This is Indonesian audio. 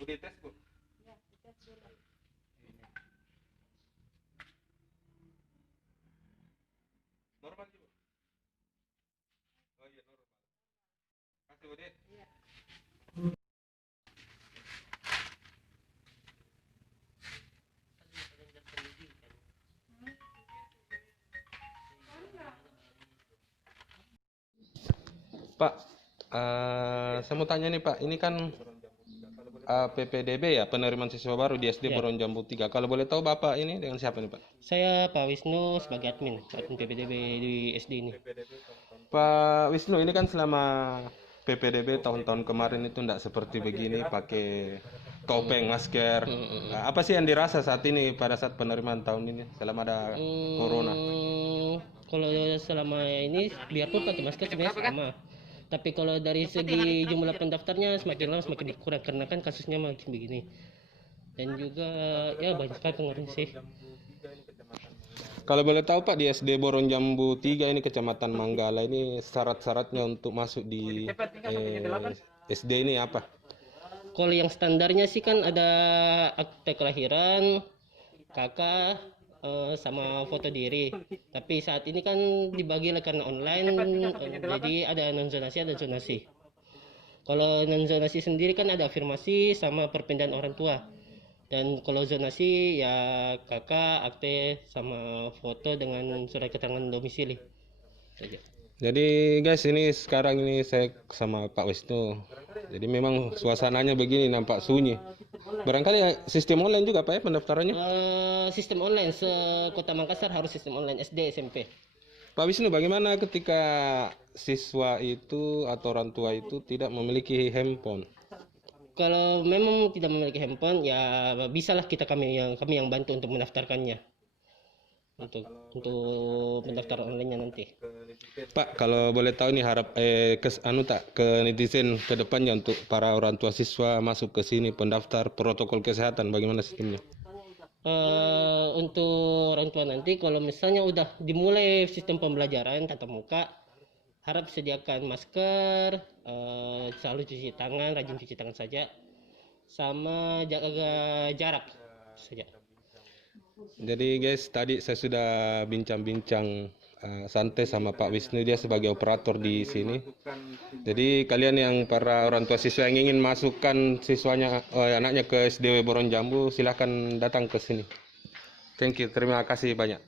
Udah tes, Bu? Ya, dites dulu. Normal juga. Oh iya, normal. Kasih Bude. Iya. Pak, saya mau tanya nih Pak, ini kan PPDB ya, penerimaan siswa baru di SD Ya. Boron Jambu 3. Kalau boleh tahu Bapak ini dengan siapa nih Pak? Saya Pak Wisnu sebagai admin PPDB di SD ini. Pak Wisnu, ini kan selama PPDB tahun-tahun kemarin itu tidak seperti begini, pakai topeng, masker. Apa sih yang dirasa saat ini pada saat penerimaan tahun ini selama ada corona? Kalau selama ini biarpun pakai masker sebenarnya sama. Tapi kalau dari segi jumlah pendaftarnya semakin lama semakin berkurang karena kan kasusnya makin begini. Dan juga ya banyak sekali pengaruhnya sih. Kalau boleh tahu Pak, di SD Boron Jambu 3 ini Kecamatan Manggala ini syarat-syaratnya untuk masuk di SD ini apa? Kalau yang standarnya sih kan ada akte kelahiran, kakak, sama foto diri. Tapi saat ini kan dibagi karena online, jadi ada non zonasi ada zonasi. Kalau non zonasi sendiri kan ada afirmasi sama perpindahan orang tua. Dan kalau zonasi ya kakak, akte sama foto dengan surat keterangan domisili. Saja. Jadi guys, ini sekarang ini saya sama Pak Wisnu. Jadi memang suasananya begini, nampak sunyi. Barangkali ya, sistem online juga Pak ya pendaftarannya? Sistem online Kota Makassar harus sistem online SD SMP. Pak Wisnu, bagaimana ketika siswa itu atau orang tua itu tidak memiliki handphone? Kalau memang tidak memiliki handphone, ya bisalah kami yang bantu untuk mendaftarkannya. Untuk pendaftaran online-nya nanti. Pak, kalau boleh tahu nih harap ke netizen ke depannya untuk para orang tua siswa masuk ke sini pendaftar protokol kesehatan bagaimana sistemnya? Untuk orang tua nanti kalau misalnya udah dimulai sistem pembelajaran tatap muka, harap sediakan masker, selalu cuci tangan, rajin cuci tangan saja, sama jaga jarak saja. Jadi guys, tadi saya sudah bincang-bincang santai sama Pak Wisnu, dia sebagai operator di sini. Jadi kalian yang para orang tua siswa yang ingin masukkan siswanya, anaknya ke SDW Boron Jambu, silahkan datang ke sini. Thank you, terima kasih banyak.